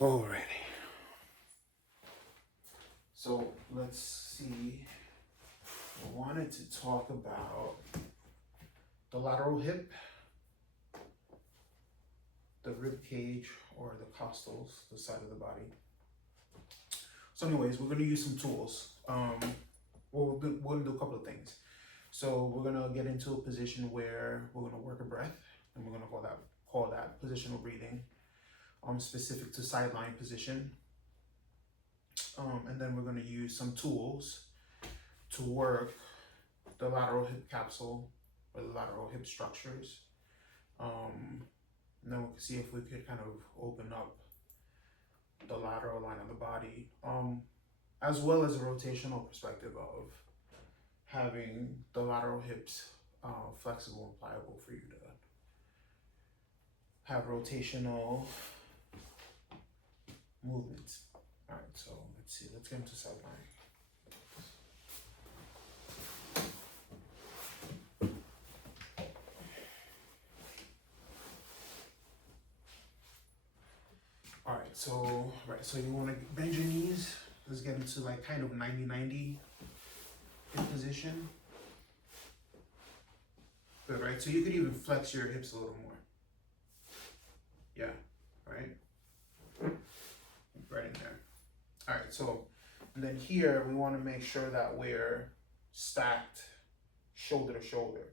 Alrighty. So let's see. I wanted to talk about the lateral hip, the rib cage, or the costals, the side of the body. So, anyways, we're gonna use some tools. We're gonna do a couple of things. So we're gonna get into a position where we're gonna work a breath, and we're gonna call that positional breathing, specific to sideline position. And then we're gonna use some tools to work the lateral hip capsule or the lateral hip structures. And then we can see if we could kind of open up the lateral line of the body, as well as a rotational perspective of having the lateral hips flexible and pliable for you to have rotational movements. All right, so let's see, let's get into sideline. All right, so you want to bend your knees. Let's get into like kind of 90-90 hip position. Good, right? So you could even flex your hips a little more. Yeah, right? Right in there. All right, so, and then here we want to make sure that we're stacked shoulder to shoulder.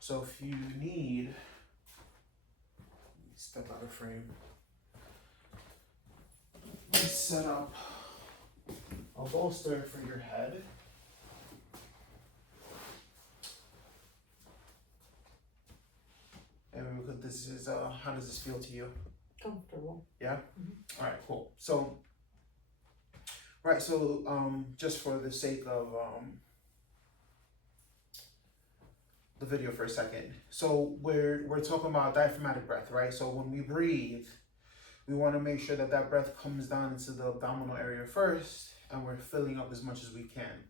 So if you need, step out of frame, set up a bolster for your head. And this is, how does this feel to you? Comfortable. Yeah? All right, cool. So, right, so just for the sake of the video for a second. So we're talking about diaphragmatic breath, right? So when we breathe, we want to make sure that that breath comes down into the abdominal area first, and we're filling up as much as we can.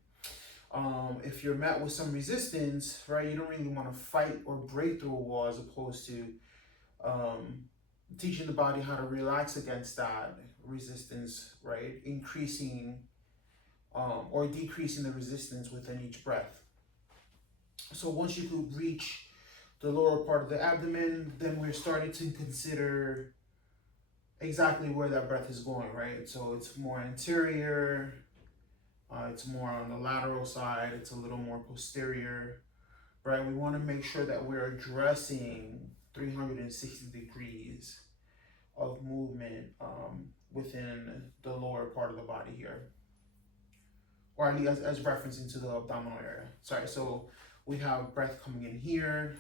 If you're met with some resistance, right, you don't really want to fight or break through a wall, as opposed to teaching the body how to relax against that resistance, right? Increasing or decreasing the resistance within each breath. So once you could reach the lower part of the abdomen, then we're starting to consider exactly where that breath is going, right? So it's more anterior, it's more on the lateral side, it's a little more posterior, right? We want to make sure that we're addressing 360 degrees of movement within the lower part of the body here, or at least as referencing to the abdominal area. Sorry, so we have breath coming in here.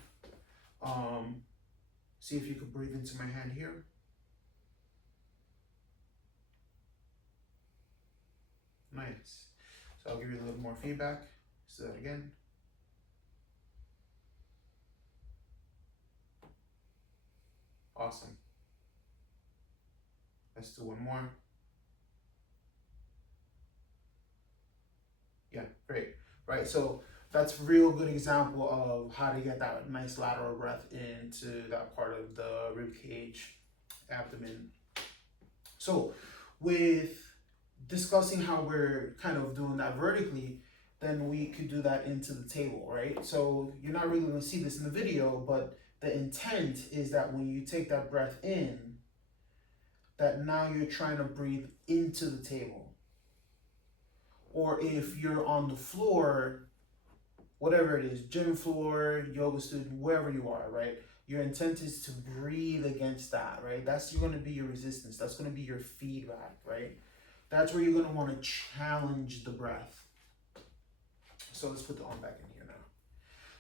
See if you could breathe into my hand here. Nice. So I'll give you a little more feedback. Let's do that again. Awesome. Let's do one more. Yeah, great. Right, so that's a real good example of how to get that nice lateral breath into that part of the rib cage, abdomen. So with discussing how we're kind of doing that vertically, then we could do that into the table, right? So you're not really gonna see this in the video, but the intent is that when you take that breath in, that now you're trying to breathe into the table. Or if you're on the floor, whatever it is, gym floor, yoga student, wherever you are, right? Your intent is to breathe against that, right? That's going to be your resistance. That's going to be your feedback, right? That's where you're going to want to challenge the breath. So let's put the arm back in here now.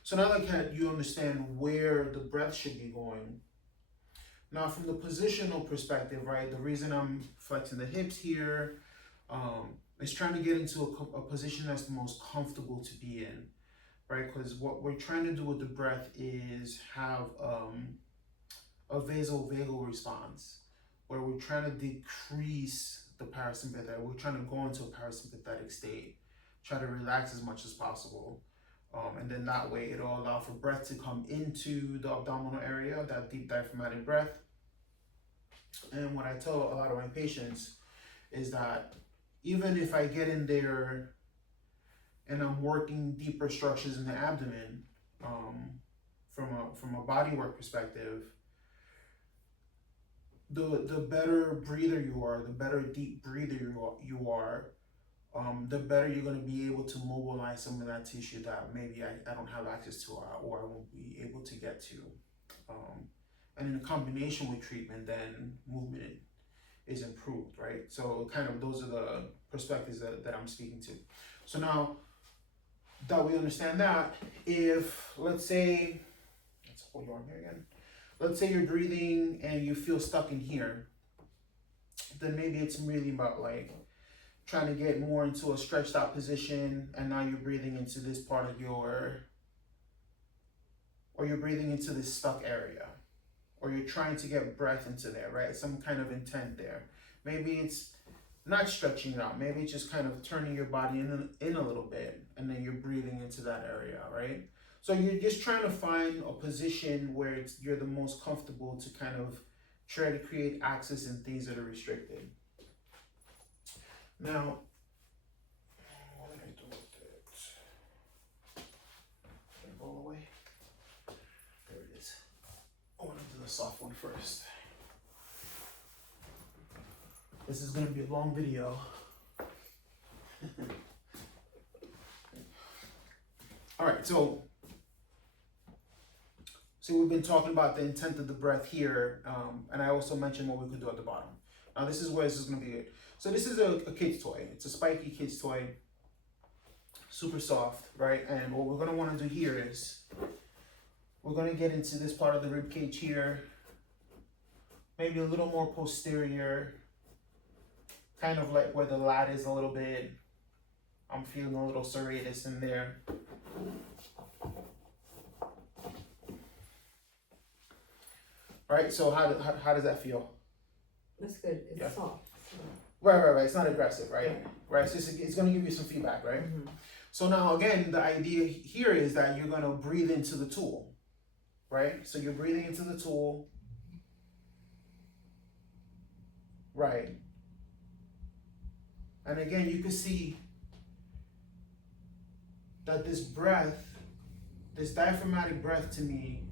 So now that you understand where the breath should be going. Now from the positional perspective, right? The reason I'm flexing the hips here is trying to get into a position that's the most comfortable to be in. Right, because what we're trying to do with the breath is have a vasovagal response, where we're trying to decrease the parasympathetic. We're trying to go into a parasympathetic state, try to relax as much as possible, and then that way it'll allow for breath to come into the abdominal area, that deep diaphragmatic breath, And what I tell a lot of my patients is that even if I get in there and I'm working deeper structures in the abdomen, from a body work perspective, the better breather you are, the better deep breather you are, the better you're going to be able to mobilize some of that tissue that maybe I don't have access to, or I won't be able to get to. And in combination with treatment, then movement is improved, right? So kind of those are the perspectives that I'm speaking to. So now that we understand that, if let's say, let's hold your arm here again. Let's say you're breathing and you feel stuck in here, then maybe it's really about like trying to get more into a stretched out position, and now you're breathing into this part of or you're breathing into this stuck area, or you're trying to get breath into there, right? Some kind of intent there. Maybe it's not stretching out, maybe it's just kind of turning your body in a little bit, and then you're breathing into that area, right? So you're just trying to find a position where you're the most comfortable to kind of try to create access in things that are restricted. Now, what did I do with it? Did it roll away? There it is. I want to do the soft one first. This is going to be a long video. All right, so we've been talking about the intent of the breath here, and I also mentioned what we could do at the bottom. Now this is where this is going to be good. So this is a kid's toy. It's a spiky kid's toy, super soft, right? And what we're going to want to do here is we're going to get into this part of the rib cage here, maybe a little more posterior, kind of like where the lat is a little bit. I'm feeling a little serratus in there. Right, so how does that feel? That's good. It's soft. Right. It's not aggressive, right? Right. So it's going to give you some feedback, right? Mm-hmm. So now again, the idea here is that you're going to breathe into the tool, right? So you're breathing into the tool, right? And again, you can see that this breath, this diaphragmatic breath, to me,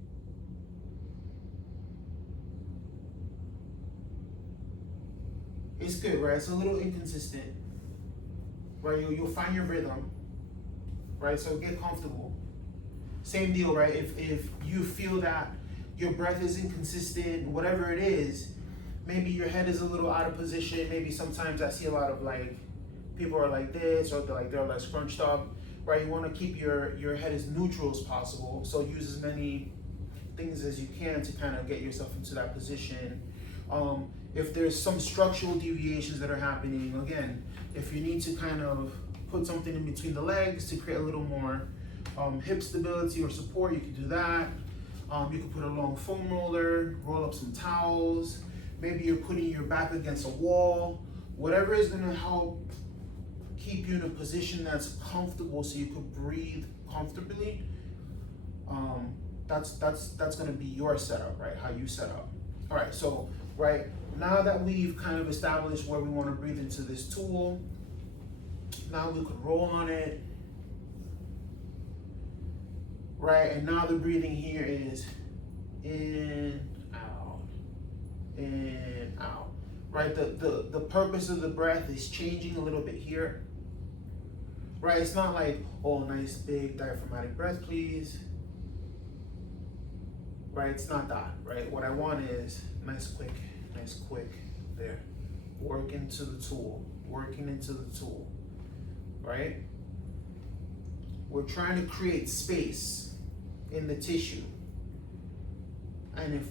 it's good, right? It's a little inconsistent, right? You'll find your rhythm, right? So get comfortable. Same deal, right? If you feel that your breath is inconsistent, whatever it is, maybe your head is a little out of position. Maybe sometimes I see a lot of like people are like this, or they're like scrunched up, right? You want to keep your head as neutral as possible. So use as many things as you can to kind of get yourself into that position. If there's some structural deviations that are happening, again, if you need to kind of put something in between the legs to create a little more hip stability or support, you can do that. You can put a long foam roller, roll up some towels. Maybe you're putting your back against a wall. Whatever is going to help keep you in a position that's comfortable so you could breathe comfortably. That's going to be your setup, right? How you set up. All right, so right now that we've kind of established where we want to breathe into this tool, now we could roll on it, right? And now the breathing here is in, out, right? The purpose of the breath is changing a little bit here, right? It's not like, oh, nice big diaphragmatic breath, please. Right, it's not that, right? What I want is nice quick, there. Working into the tool, right? We're trying to create space in the tissue. And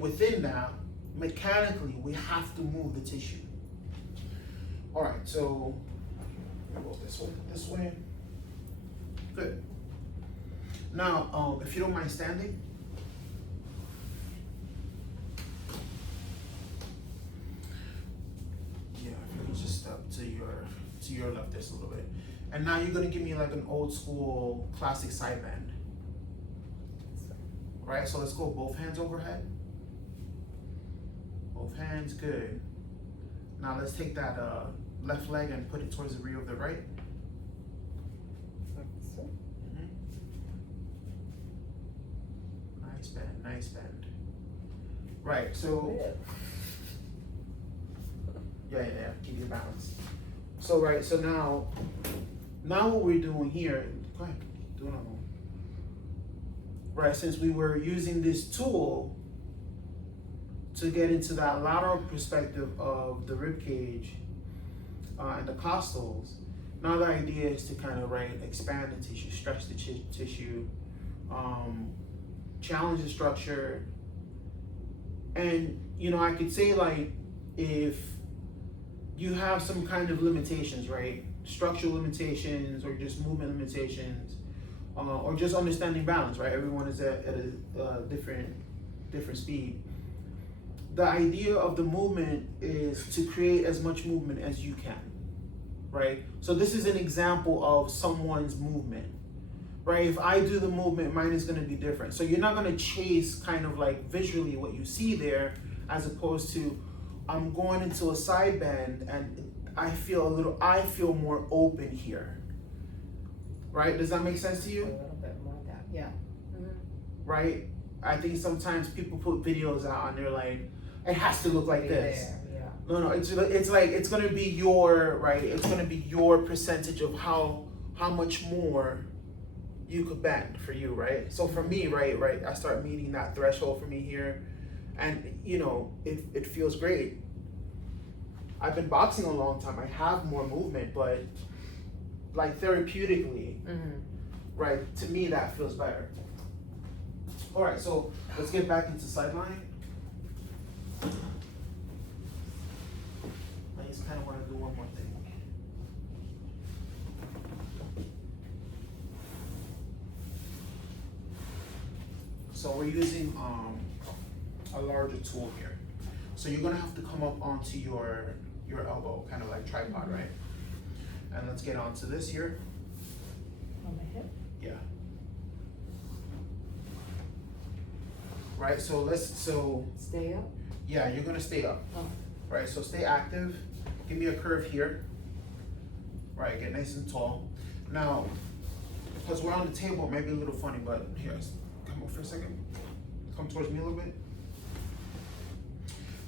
within that, mechanically, we have to move the tissue. All right, so we'll go this way. Good. Now, if you don't mind standing. Just step to your left just a little bit. And now you're gonna give me like an old school classic side bend. Right, so let's go both hands overhead. Both hands, good. Now let's take that left leg and put it towards the rear of the right. Mhm. Nice bend, nice bend. Right, so yeah, keep your balance. So right, so now what we're doing here, go ahead, do it on. Right, since we were using this tool to get into that lateral perspective of the rib cage and the costals, now the idea is to kind of expand the tissue, stretch the tissue, challenge the structure. And I could say if you have some kind of limitations, right? Structural limitations or just movement limitations, or just understanding balance, right? Everyone is at a different speed. The idea of the movement is to create as much movement as you can, right? So this is an example of someone's movement, right? If I do the movement, mine is going to be different. So you're not going to chase kind of visually what you see there, as opposed to I'm going into a side bend and I feel more open here, right? Does that make sense to you? A little bit more of that, yeah. Right? I think sometimes people put videos out and they're like, it has to look like Be this. there, yeah. No, it's like it's gonna be your It's gonna be your percentage of how much more you could bend for you, right? So for me, right, I start meeting that threshold for me here, and it feels great. I've been boxing a long time. I have more movement, but therapeutically, right? To me, that feels better. All right, so let's get back into sideline. I just kind of want to do one more thing. So we're using a larger tool here. So you're gonna have to come up onto your elbow, kind of like tripod, right? And let's get onto this here. On the hip? Yeah. Right, so Stay up. yeah, you're gonna stay up. Oh. Right, so stay active. Give me a curve here. Right, get nice and tall. Now, because we're on the table, it might be a little funny, but here, come over for a second. Come towards me a little bit.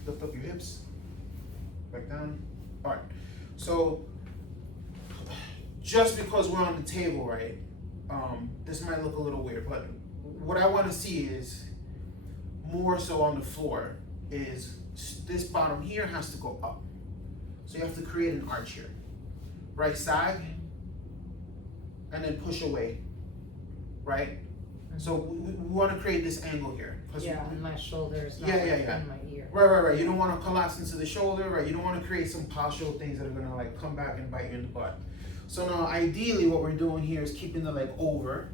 Lift up your hips. Back down. All right, so just because we're on the table, right, this might look a little weird, but what I want to see is more so on the floor is this bottom here has to go up. So you have to create an arch here. Right, sag, and then push away, right? So we want to create this angle here. Yeah, and my shoulders, not Yeah. in my ear. Right. You don't want to collapse into the shoulder, right? You don't want to create some postural things that are gonna come back and bite you in the butt. So now, ideally, what we're doing here is keeping the leg over,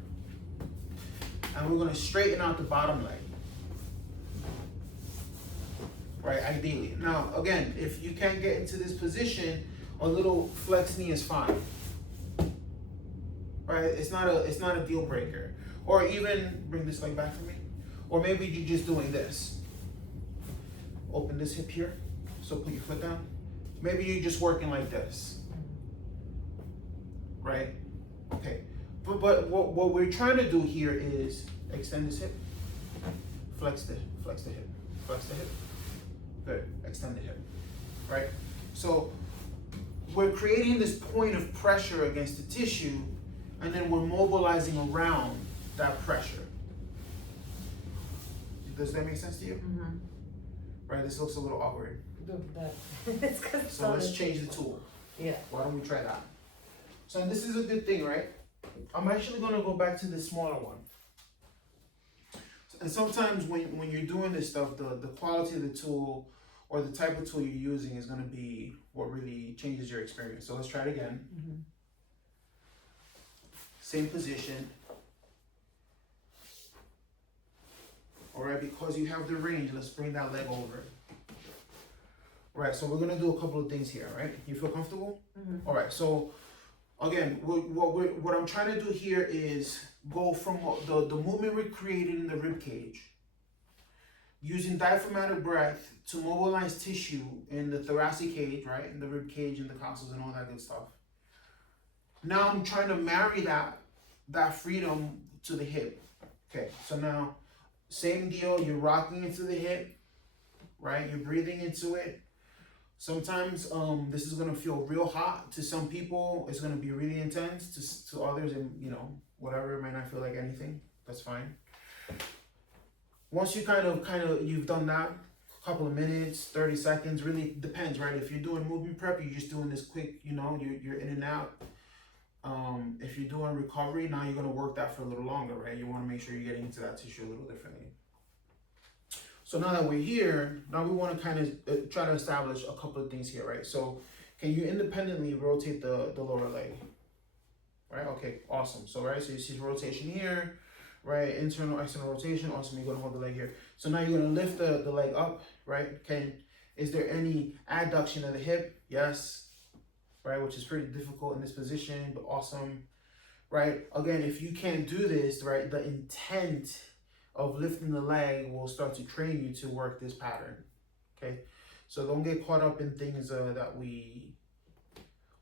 and we're gonna straighten out the bottom leg. Right, ideally. Now, again, if you can't get into this position, a little flex knee is fine. Right, it's not a deal breaker. Or even bring this leg back for me. Or maybe you're just doing this. Open this hip here. So put your foot down. Maybe you're just working like this. Right? Okay. But what we're trying to do here is extend this hip. Flex the hip. Flex the hip. Good. Extend the hip. Right? So we're creating this point of pressure against the tissue, and then we're mobilizing around that pressure. Does that make sense to you? Mm-hmm. Right, this looks a little awkward. It's 'cause it's So on let's the- change the tool. Yeah. Why don't we try that? So this is a good thing, right? I'm actually gonna go back to the smaller one. And sometimes when you're doing this stuff, the quality of the tool or the type of tool you're using is gonna be what really changes your experience. So let's try it again. Mm-hmm. Same position. All right, because you have the range, let's bring that leg over. Right, so we're gonna do a couple of things here, right? You feel comfortable? Mm-hmm. All right, so again, what I'm trying to do here is go from the movement we created in the rib cage using diaphragmatic breath to mobilize tissue in the thoracic cage, right, in the rib cage and the costals and all that good stuff. Now I'm trying to marry that freedom to the hip. Okay, so now same deal. You're rocking into the hip, right? You're breathing into it. Sometimes this is gonna feel real hot to some people. It's gonna be really intense to others, and whatever, it might not feel like anything. That's fine. Once you kind of you've done that, a couple of minutes, 30 seconds, really depends, right? If you're doing movement prep, you're just doing this quick, you're in and out. If you're doing recovery, now you're gonna work that for a little longer, right? You wanna make sure you're getting into that tissue a little differently. So now that we're here, now we wanna kind of try to establish a couple of things here, right? So can you independently rotate the lower leg? Right, okay, awesome. So right, so you see rotation here, right? Internal, external rotation. Awesome, you're gonna hold the leg here. So now you're gonna lift the leg up, right? Okay, is there any adduction of the hip? Yes. Right, which is pretty difficult in this position, but awesome, right? Again, if you can't do this, right, the intent of lifting the leg will start to train you to work this pattern, okay? So don't get caught up in things that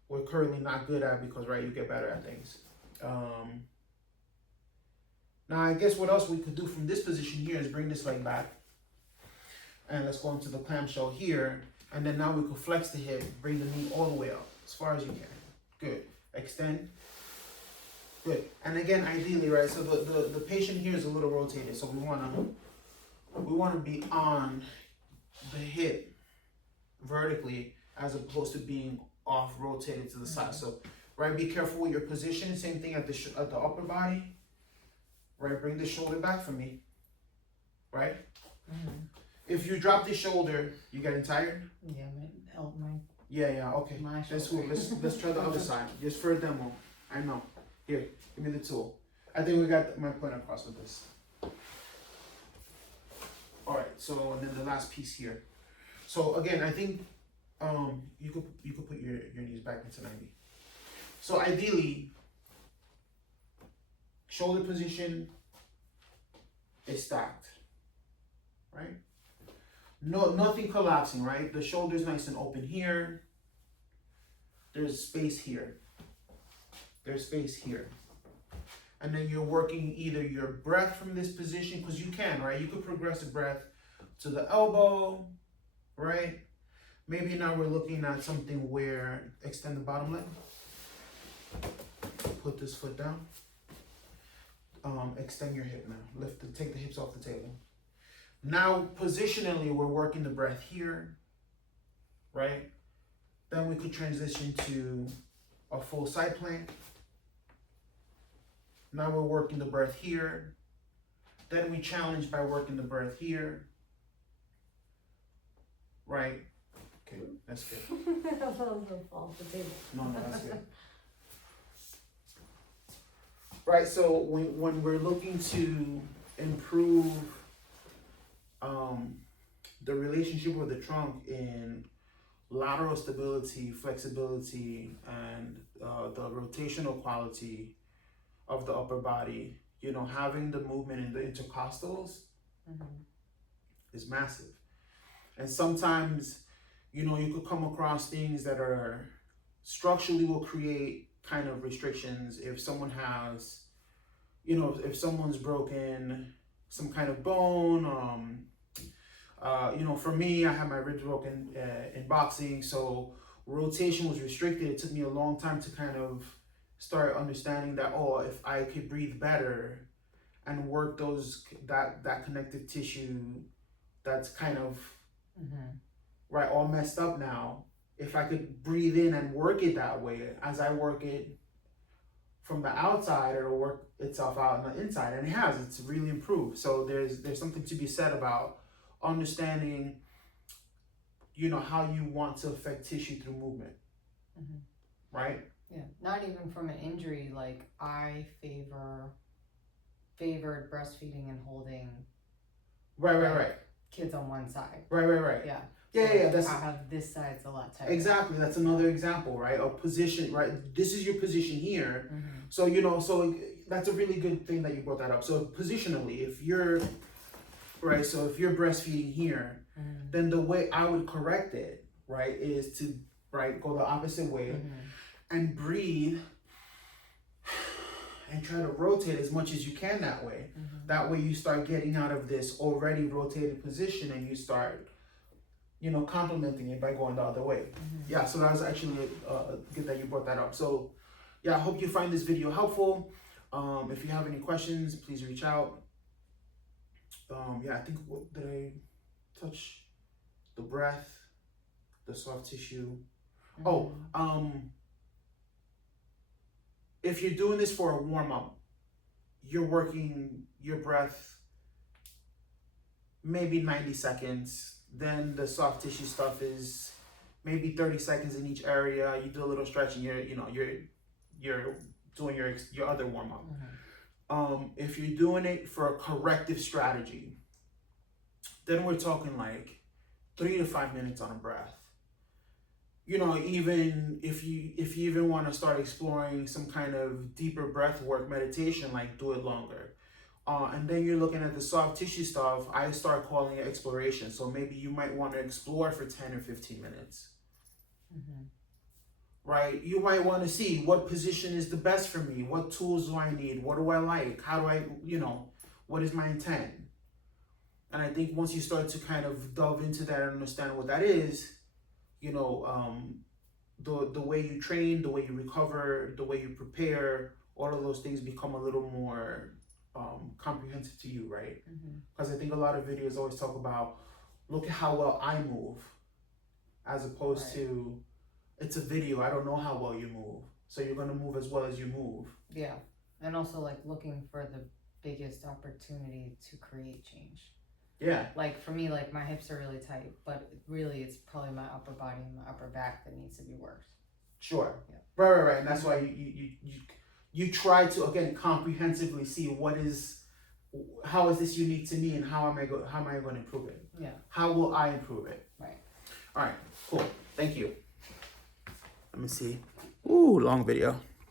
we're currently not good at, because, right, you get better at things. Now, I guess what else we could do from this position here is bring this leg back, and let's go into the clamshell here, and then now we could flex the hip, bring the knee all the way up as far as you can. Good. Extend. Good. And again, ideally, right, so the patient here is a little rotated, so we wanna be on the hip vertically as opposed to being off rotated to the side. So, right, be careful with your position. Same thing at the upper body. Right, bring the shoulder back for me. Right? If you drop the shoulder, you getting tired? Yeah, my Yeah, okay. my That's shoulder. cool. Let's try the other side. Just for a demo. I know. Here, give me the tool. I think we got my point across with this. Alright, so and then the last piece here. So again, I think you could put your knees back into 90. So ideally, shoulder position is stacked, right? No, nothing collapsing, right? The shoulder's nice and open here. There's space here. There's space here. And then you're working either your breath from this position, because you can, right? You could progress the breath to the elbow, right? Maybe now we're looking at something where extend the bottom leg. Put this foot down. Extend your hip now. Take the hips off the table. Now, positionally, we're working the breath here, right? Then we could transition to a full side plank. Now we're working the breath here. Then we challenge by working the breath here. Right? Okay, that's good. Off the table. No, that's good. Right, so when we're looking to improve the relationship with the trunk in lateral stability, flexibility, and the rotational quality of the upper body, having the movement in the intercostals is massive. And sometimes, you could come across things that are structurally will create kind of restrictions. If someone has, if someone's broken some kind of bone, for me, I had my ribs broken in boxing, so rotation was restricted. It took me a long time to kind of start understanding that, if I could breathe better and work that connective tissue that's kind of right, all messed up now, if I could breathe in and work it that way, as I work it from the outside, it'll work itself out on the inside, and it has. It's really improved. So there's something to be said about understanding, how you want to affect tissue through movement, right? Yeah, not even from an injury. Like I favored breastfeeding and holding. Right. Kids on one side. Right. Yeah. Yeah. That's I have this side's a lot tighter. exactly. That's another example, right? A position, right? This is your position here. So so that's a really good thing that you brought that up. So positionally, if you're right? So if you're breastfeeding here, then the way I would correct it, right, is to, right, go the opposite way and breathe and try to rotate as much as you can that way. That way you start getting out of this already rotated position and you start, you know, complementing it by going the other way. Yeah, so that was actually good that you brought that up. So yeah, I hope you find this video helpful. If you have any questions, please reach out. Yeah, I think, what did I touch? The breath, the soft tissue. If you're doing this for a warm-up, you're working your breath maybe 90 seconds. Then the soft tissue stuff is maybe 30 seconds in each area. You do a little stretching, you're doing your other warm-up. If you're doing it for a corrective strategy, then we're talking like 3 to 5 minutes on a breath. You know, even if you even want to start exploring some kind of deeper breath work meditation, like do it longer. And then you're looking at the soft tissue stuff, I start calling it exploration. So maybe you might want to explore for 10 or 15 minutes. Right? You might want to see what position is the best for me. What tools do I need? What do I like? How do I, what is my intent? And I think once you start to kind of delve into that and understand what that is, the way you train, the way you recover, the way you prepare, all of those things become a little more comprehensive to you, right? Because I think a lot of videos always talk about, look at how well I move, as opposed to, it's a video, I don't know how well you move, so you're gonna move as well as you move. Yeah, and also like looking for the biggest opportunity to create change. Yeah. Like for me, like my hips are really tight, but really it's probably my upper body and my upper back that needs to be worked. Sure. Yeah. Right. And that's why you try to, again, comprehensively see how is this unique to me and how am I going to improve it? Yeah. How will I improve it? Right. All right. Cool. Thank you. Let me see. Ooh, long video.